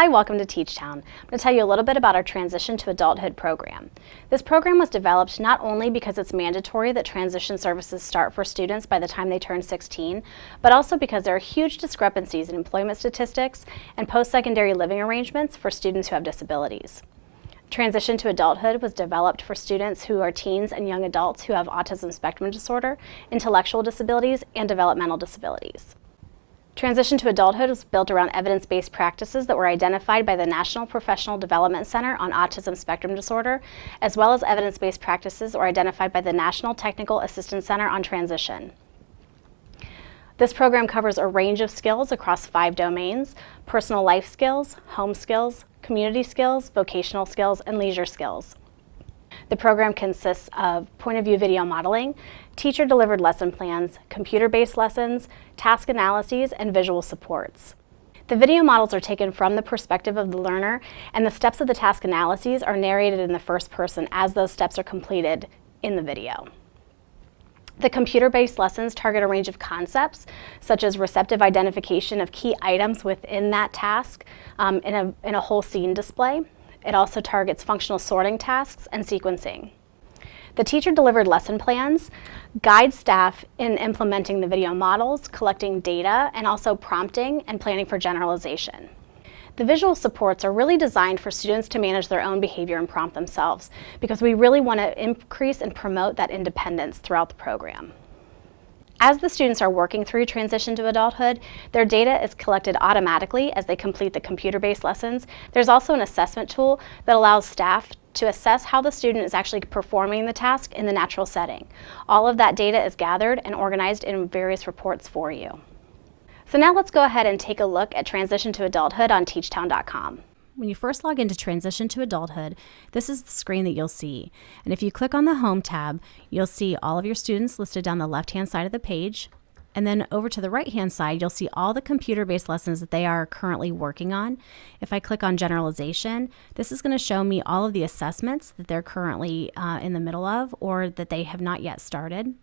Hi, welcome to TeachTown. I'm going to tell you a little bit about our Transition to Adulthood program. This program was developed not only because it's mandatory that transition services start for students by the time they turn 16, but also because there are huge discrepancies in employment statistics and post-secondary living arrangements for students who have disabilities. Transition to Adulthood was developed for students who are teens and young adults who have autism spectrum disorder, intellectual disabilities, and developmental disabilities. Transition to Adulthood was built around evidence-based practices that were identified by the National Professional Development Center on Autism Spectrum Disorder, as well as evidence-based practices that were identified by the National Technical Assistance Center on Transition. This program covers a range of skills across 5 domains: personal life skills, home skills, community skills, vocational skills, and leisure skills. The program consists of point-of-view video modeling, teacher-delivered lesson plans, computer-based lessons, task analyses, and visual supports. The video models are taken from the perspective of the learner, and the steps of the task analyses are narrated in the first person as those steps are completed in the video. The computer-based lessons target a range of concepts, such as receptive identification of key items within that task in a whole scene display. It also targets functional sorting tasks and sequencing. The teacher-delivered lesson plans guide staff in implementing the video models, collecting data, and also prompting and planning for generalization. The visual supports are really designed for students to manage their own behavior and prompt themselves, because we really want to increase and promote that independence throughout the program. As the students are working through Transition to Adulthood, their data is collected automatically as they complete the computer-based lessons. There's also an assessment tool that allows staff to assess how the student is actually performing the task in the natural setting. All of that data is gathered and organized in various reports for you. So now let's go ahead and take a look at Transition to Adulthood on TeachTown.com. When you first log into Transition to Adulthood, this is the screen that you'll see. And if you click on the Home tab, you'll see all of your students listed down the left-hand side of the page. And then over to the right-hand side, you'll see all the computer-based lessons that they are currently working on. If I click on Generalization, this is going to show me all of the assessments that they're currently in the middle of or that they have not yet started.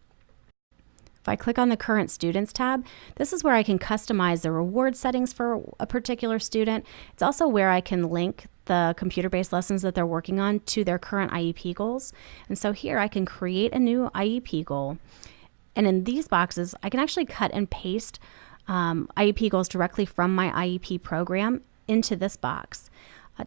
If I click on the Current Students tab, this is where I can customize the reward settings for a particular student. It's also where I can link the computer-based lessons that they're working on to their current IEP goals. And so here I can create a new IEP goal. And in these boxes, I can actually cut and paste IEP goals directly from my IEP program into this box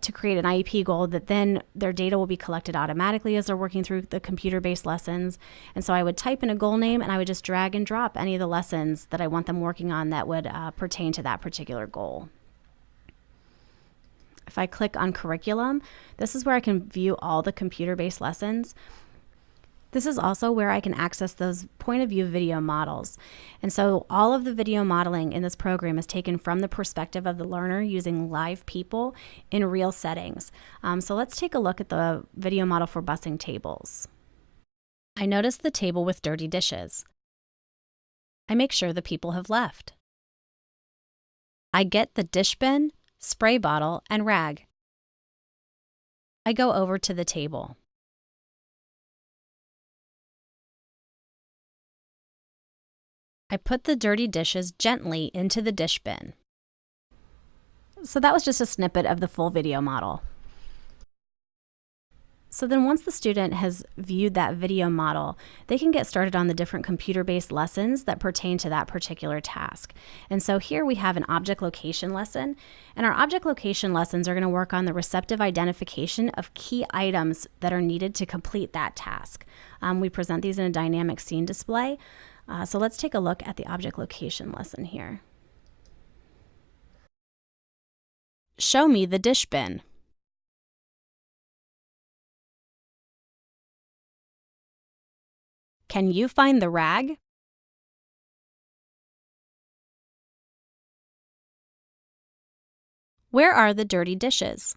to create an IEP goal that then their data will be collected automatically as they're working through the computer-based lessons. And so I would type in a goal name and I would just drag and drop any of the lessons that I want them working on that would pertain to that particular goal. If I click on Curriculum, this is where I can view all the computer-based lessons. This is also where I can access those point-of-view video models. And so all of the video modeling in this program is taken from the perspective of the learner using live people in real settings. So let's take a look at the video model for busing tables. I notice the table with dirty dishes. I make sure the people have left. I get the dish bin, spray bottle, and rag. I go over to the table. I put the dirty dishes gently into the dish bin. So that was just a snippet of the full video model. So then once the student has viewed that video model, they can get started on the different computer-based lessons that pertain to that particular task. And so here we have an object location lesson, and our object location lessons are going to work on the receptive identification of key items that are needed to complete that task. We present these in a dynamic scene display. So let's take a look at the object location lesson here. Show me the dish bin. Can you find the rag? Where are the dirty dishes?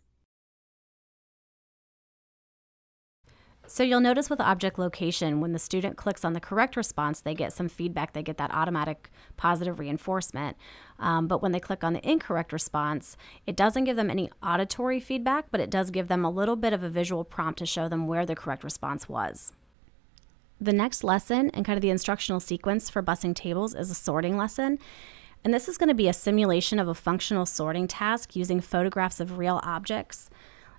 So you'll notice with object location, when the student clicks on the correct response, they get some feedback, they get that automatic positive reinforcement. But when they click on the incorrect response, it doesn't give them any auditory feedback, but it does give them a little bit of a visual prompt to show them where the correct response was. The next lesson and kind of the instructional sequence for busing tables is a sorting lesson. And this is going to be a simulation of a functional sorting task using photographs of real objects.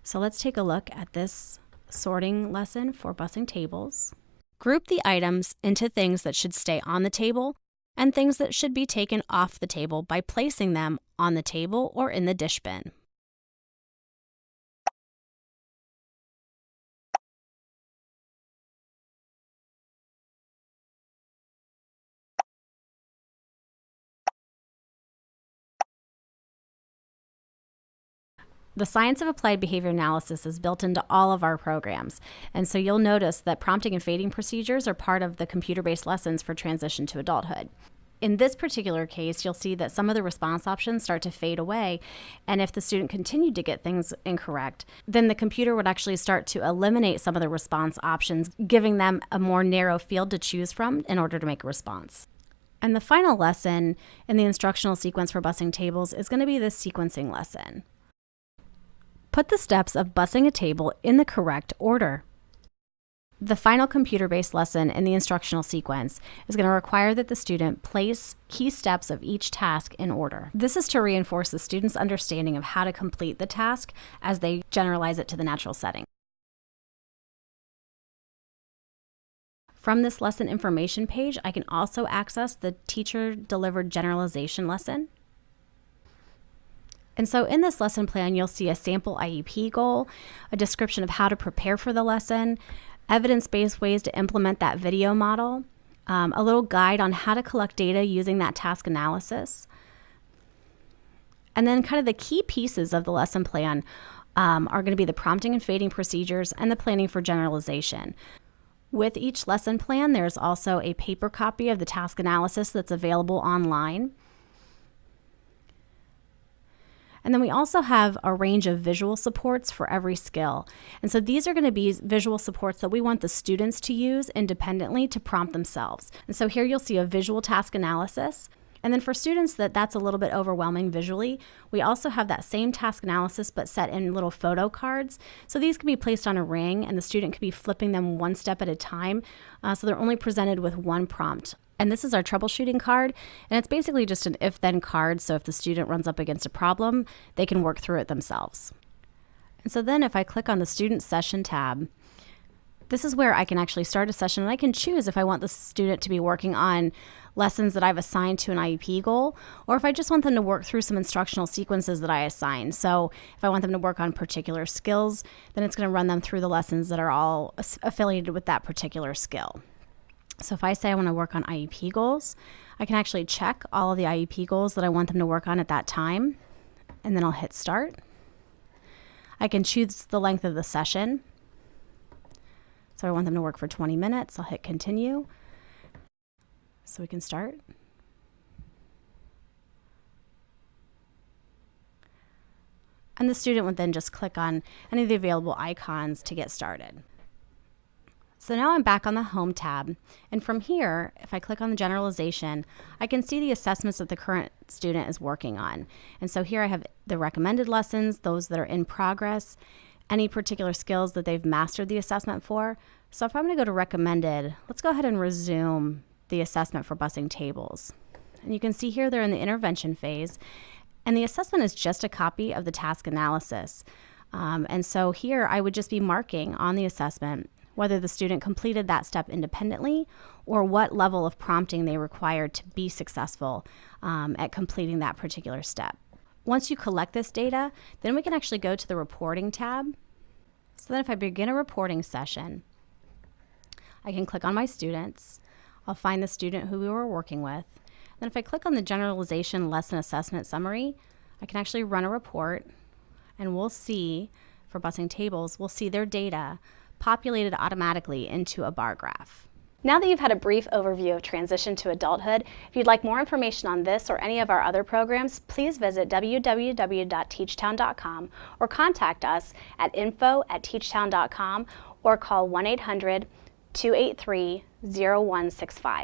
So let's take a look at this sorting lesson for busing tables. Group the items into things that should stay on the table and things that should be taken off the table by placing them on the table or in the dish bin. The science of applied behavior analysis is built into all of our programs, and so you'll notice that prompting and fading procedures are part of the computer-based lessons for transition to adulthood. In this particular case, you'll see that some of the response options start to fade away, and if the student continued to get things incorrect, then the computer would actually start to eliminate some of the response options, giving them a more narrow field to choose from in order to make a response. And the final lesson in the instructional sequence for busing tables is going to be this sequencing lesson. Put the steps of busing a table in the correct order. The final computer-based lesson in the instructional sequence is going to require that the student place key steps of each task in order. This is to reinforce the student's understanding of how to complete the task as they generalize it to the natural setting. From this lesson information page, I can also access the teacher-delivered generalization lesson. And so in this lesson plan, you'll see a sample IEP goal, a description of how to prepare for the lesson, evidence-based ways to implement that video model, a little guide on how to collect data using that task analysis. And then kind of the key pieces of the lesson plan are going to be the prompting and fading procedures and the planning for generalization. With each lesson plan, there's also a paper copy of the task analysis that's available online. And then we also have a range of visual supports for every skill. And so these are going to be visual supports that we want the students to use independently to prompt themselves. And so here you'll see a visual task analysis. And then for students that's a little bit overwhelming visually, we also have that same task analysis but set in little photo cards. So these can be placed on a ring and the student could be flipping them one step at a time. So they're only presented with one prompt. And this is our troubleshooting card, and it's basically just an if-then card, so if the student runs up against a problem, they can work through it themselves. And so then if I click on the Student Session tab, this is where I can actually start a session, and I can choose if I want the student to be working on lessons that I've assigned to an IEP goal, or if I just want them to work through some instructional sequences that I assign. So if I want them to work on particular skills, then it's going to run them through the lessons that are all affiliated with that particular skill. So if I say I want to work on IEP goals, I can actually check all of the IEP goals that I want them to work on at that time, and then I'll hit start. I can choose the length of the session. So I want them to work for 20 minutes. I'll hit continue. So we can start. And the student would then just click on any of the available icons to get started. So now I'm back on the Home tab, and from here, if I click on the generalization, I can see the assessments that the current student is working on. And so here I have the recommended lessons, those that are in progress, any particular skills that they've mastered the assessment for. So if I'm going to go to recommended, let's go ahead and resume the assessment for busing tables. And you can see here they're in the intervention phase, and the assessment is just a copy of the task analysis. And so here I would just be marking on the assessment whether the student completed that step independently or what level of prompting they required to be successful at completing that particular step. Once you collect this data, then we can actually go to the reporting tab. So then if I begin a reporting session, I can click on my students. I'll find the student who we were working with. Then if I click on the generalization lesson assessment summary, I can actually run a report, and we'll see, for busing tables, we'll see their data populated automatically into a bar graph. Now that you've had a brief overview of transition to adulthood, if you'd like more information on this or any of our other programs, please visit www.teachtown.com or contact us at info@teachtown.com or call 1-800-283-0165.